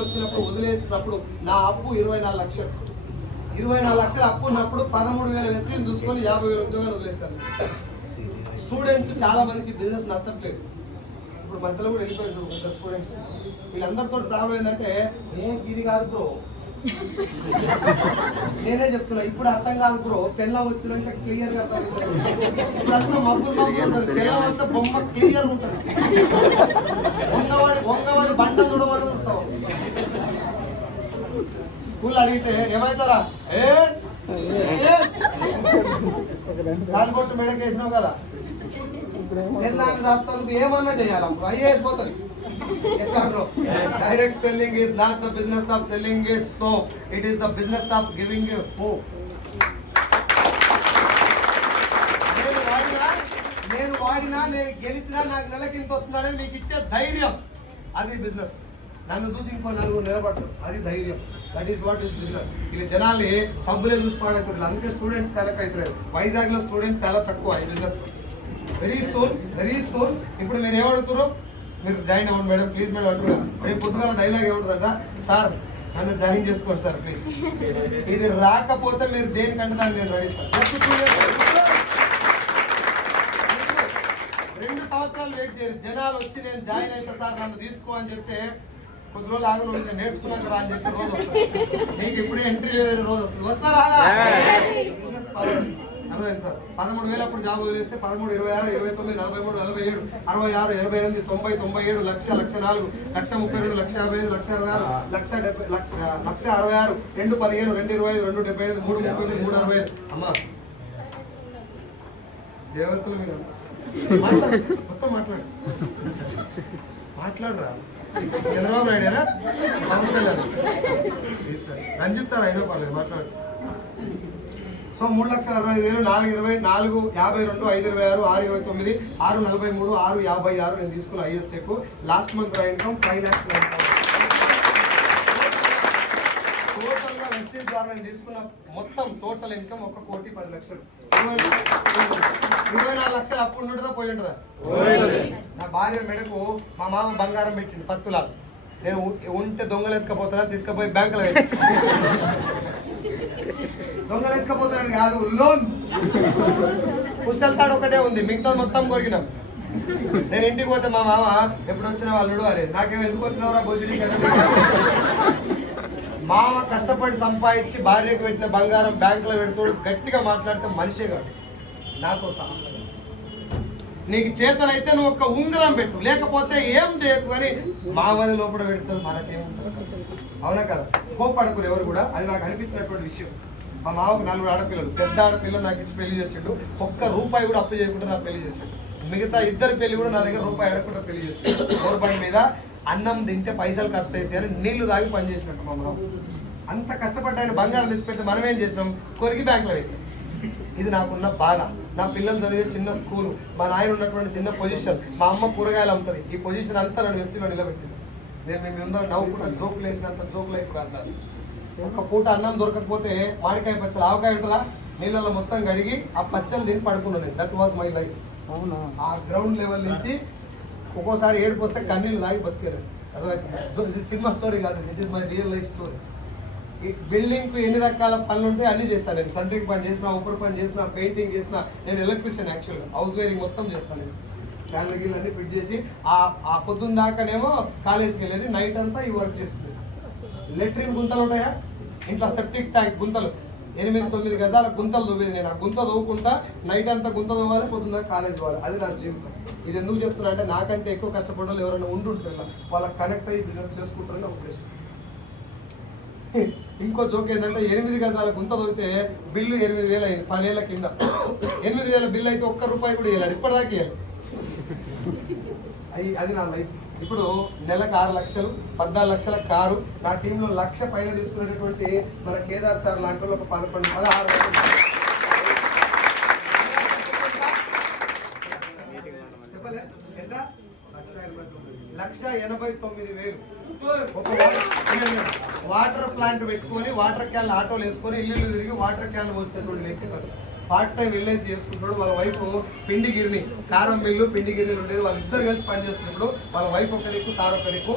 వచ్చినప్పుడు వదిలేసినప్పుడు నా అప్పు 24 లక్షలు. 24 లక్షలు అప్పు ఉన్నప్పుడు 13,000 వెస్టీలు చూసుకొని 50,000 ఉద్యోగాలు వదిలేస్తాను. స్టూడెంట్స్ చాలా మందికి బిజినెస్ నచ్చట్లేదు. ఇప్పుడు మధ్యలో కూడా వెళ్ళిపోయారు స్టూడెంట్స్. వీళ్ళందరితో ప్రాబ్లం ఏంటంటే ఇది కాదు బ్రో, నేనే చెప్తున్నా ఇప్పుడు అర్థం కాదు బ్రో. పెళ్ళం వచ్చినాక క్లియర్ గా అర్థం. ఇప్పుడు అంతా మబ్బులు ఉంటుంది, పెళ్ళం వస్తే బొమ్మ క్లియర్ ఉంటుంది. వంగవాడి బండ చూడమని చూస్తాం. స్కూల్ అడిగితే ఏమవుతారా, కాలుగొట్టు మెడకి వేసినావు కదా, ఏమన్నా చేయాలి అప్పుడు ఐఏఎస్ పోతుంది. Yes or no? Direct selling is not the business of selling a soap. It is the business of giving you hope. నేను వాడినా నేను గెలిచినా నాకు నెలకి ఇంత వస్తుందని మీకు ఇచ్చే ధైర్యం, అది బిజినెస్. నన్ను చూసి ఇంకో నలుగురు నిలబడరు, అది ధైర్యం. That is what is business. ఇలా జనాల్ని సబ్బులే చూసుకోవడానికి అందుకే స్టూడెంట్స్ కలెక్ట్ అవుతలేదు. వైజాగ్లో స్టూడెంట్స్ చాలా తక్కువ ఈ బిజినెస్. వెరీ సూన్ ఇప్పుడు మీరు ఏమడుగుతారు, మీరు జాయిన్ అవ్వండి మేడం ప్లీజ్ మేడం అంటున్నారు. రేపు పొద్దుగా డైలాగ్ ఏముంటుందంట, సార్ నన్ను జాయిన్ చేసుకోండి సార్ ప్లీజ్. ఇది రాకపోతే మీరు దేనికంటే దాన్ని నేను రెడీ సార్. 2 సంవత్సరాలు వెయిట్ చేయరు. జనాలు వచ్చి నేను జాయిన్ అయితే సార్ నన్ను తీసుకో అని చెప్తే కొద్ది రోజులు ఆగు నేర్చుకున్నాక రా అని చెప్పి రోజు వస్తుంది. నీకు ఇప్పుడే ఎంట్రీ లేదు రోజు వస్తుంది. వస్తారా? అర్థమైంది సార్. 13,000 అప్పుడు జాబ్ వదిలేస్తే 13, 26, 29, 43, 47, 66, 88, 90, 97, 1,00,000, 1,04, 1,32, 1,55, 1,66, 1,66, 2 15, 2 25, 2 75, 3 30, 3 65. అమ్మా దేవతలు మీరు మొత్తం మాట్లాడరా. చంద్రబాబు నాయుడేనా, పవన్ కళ్యాణ్, రంజిత్ సార్ అయినా పర్లేదు మాట్లాడు. సో 3,60,60,000, 420, 4, 52, 5, 26, 6, 29, 6, 43, 6, 56 నేను తీసుకున్న ఐఎస్ఎక్. Last month income 5 lakhs. టోటల్గా వెస్టీజ్ ద్వారా నేను తీసుకున్న మొత్తం టోటల్ ఇన్కమ్ 1,10,00,000. 24 లక్షలు అప్పు ఉంటుందా పోయి ఉంటుందా? నా భార్య మెడకు మా మామ బంగారం పెట్టింది 10 తులాలు. నేను ఉంటే దొంగలు ఎత్తుకపోతున్నా, తీసుకుపోయి బ్యాంకులో దొంగలు ఎత్తుకపోతున్నాడు కాదు, లోన్ పుస్తకాడు ఒకటే ఉంది, మిగతా మొత్తం కొరికినాం. నేను ఇంటికి పోతే మా మామ ఎప్పుడు వచ్చిన వాళ్ళు అరే నాకేమో ఎందుకు వచ్చినవరా భోజనం కదా. మామ కష్టపడి సంపాదించి భార్యకు పెట్టిన బంగారం బ్యాంకులో పెడుతూ గట్టిగా మాట్లాడితే మనిషే కాదు, నాతో సంబంధం. నీకు చేతనైతే నువ్వు ఒక్క ఉంగరం పెట్టు, లేకపోతే ఏం చేయకు. కానీ మామది లోపల పెడతారు, మనకేముంటుంది? అవునా కదా? కోపడకురు ఎవరు కూడా. అది నాకు అనిపించినటువంటి విషయం. మా మామకు 4 ఆడపిల్లలు, పెద్ద ఆడపిల్లలు నాకు ఇచ్చి పెళ్లి చేసాడు. ₹1 కూడా అప్పు చేయకుండా నాకు పెళ్లి చేశాడు. మిగతా 2 పెళ్లి కూడా నా దగ్గర ₹1 అడగకుండా పెళ్లి చేశాడు. గవర్నమెంట్ మీద అన్నం తింటే పైసలు ఖర్చు అయితే అని నీళ్లు తాగి పని చేసినట్టు మా మామ. అంత కష్టపడ్డ ఆయన బంగారం తెచ్చిపెట్టి మనం ఏం చేసినాం, కొరికి బ్యాంకులో పెట్టాం. ఇది నాకున్న బాధ. నా పిల్లలు చదివే చిన్న స్కూల్, మా నాయన ఉన్నటువంటి చిన్న పొజిషన్, మా అమ్మ కూరగాయలు అమ్ముతుంది. ఈ పొజిషన్ అంతా నన్ను వెస్టీలో నిలబెట్టింది. నేను మేము అందరూ నవ్వుకుంటా జోకులు వేసినంత జోకులు అయిపోయి కాదు. ఒక్క పూట అన్నం దొరకకపోతే మామిడికాయ పచ్చలు, ఆవకాయ ఉంటుందా, నీళ్ళలో మొత్తం కడిగి ఆ పచ్చలు తిని పడుకున్నాను. That was my life. అవునా? ఆ గ్రౌండ్ లెవెల్ నుంచి ఒక్కోసారి ఏడుపు వస్తే కన్నీళ్ళు తాగి బతికారు. అర్థమవుతుంది? ఇది సినిమా స్టోరీ కాదు, it is my real life story. ఈ బిల్డింగ్కు ఎన్ని రకాల పనులు ఉంటాయి అన్నీ చేస్తాను నేను. సెంట్రింగ్ పని చేసిన, ఊపర్ పని చేసిన, పెయింటింగ్ చేసిన. నేను ఎలక్ట్రీషియన్ యాక్చువల్గా. హౌస్ వైరింగ్ మొత్తం చేస్తాను నేను. ఫ్యాన్లు గీళ్ళు అన్నీ ఫిట్ చేసి ఆ పొద్దున్న దాకానేమో కాలేజీకి వెళ్ళేది, నైట్ అంతా ఈ వర్క్ చేస్తుంది. లెట్రిన్ గుంతలు ఉంటాయా ఇంట్లో, సెప్టిక్ ట్యాంక్ గుంతలు 8-9 గజాల గుంతలు తవ్వేది నేను. ఆ గుంత తవ్వుకుంటా నైట్ అంతా గుంత తవ్వాలి, పొద్దున్న కాలేజ్ పోవాలి. అది నా జీవితం. ఇది ఎందుకు చెప్తున్నా అంటే నాకంటే ఎక్కువ కష్టపడాలి ఎవరైనా ఉంటుంటారు, వాళ్ళకి కనెక్ట్ అయ్యి బిజినెస్ చేసుకుంటారని ఉద్దేశం. ఇంకో జోక్ ఏంటంటే 8 గజాల గుంత తవ్వితే బిల్లు 8,000 అయింది 10 ఏళ్ల కింద. 8,000 బిల్లు అయితే ₹1 కూడా ఇవ్వాలి, ఇప్పటిదాకా ఇవ్వాలి. అది నా లైఫ్. ఇప్పుడు నెలకు 6 లక్షలు, 14 లక్షల కారు. నా టీంలో 1,00,000 పైన తీసుకునేటటువంటి మన కేదార్ సార్ లాంటి వాళ్ళు ఒక 11, 16 చెప్పలే ఎంత 1,89,000. ఒక వాటర్ ప్లాంట్ పెట్టుకొని వాటర్ క్యాన్ ఆటోలు వేసుకొని ఇల్లు తిరిగి వాటర్ క్యాన్ పోసేటువంటి వ్యక్తి పార్ట్ టైం విలేజ్ చేసుకుంటాడు. వాళ్ళ వైఫ్ పిండి గిరిని, కారం మిల్లు పిండి గిరిని ఉండేది. వాళ్ళిద్దరు కలిసి పనిచేస్తున్నప్పుడు వాళ్ళ వైఫ్ ఒకరికి, సార్ ఒకరికి.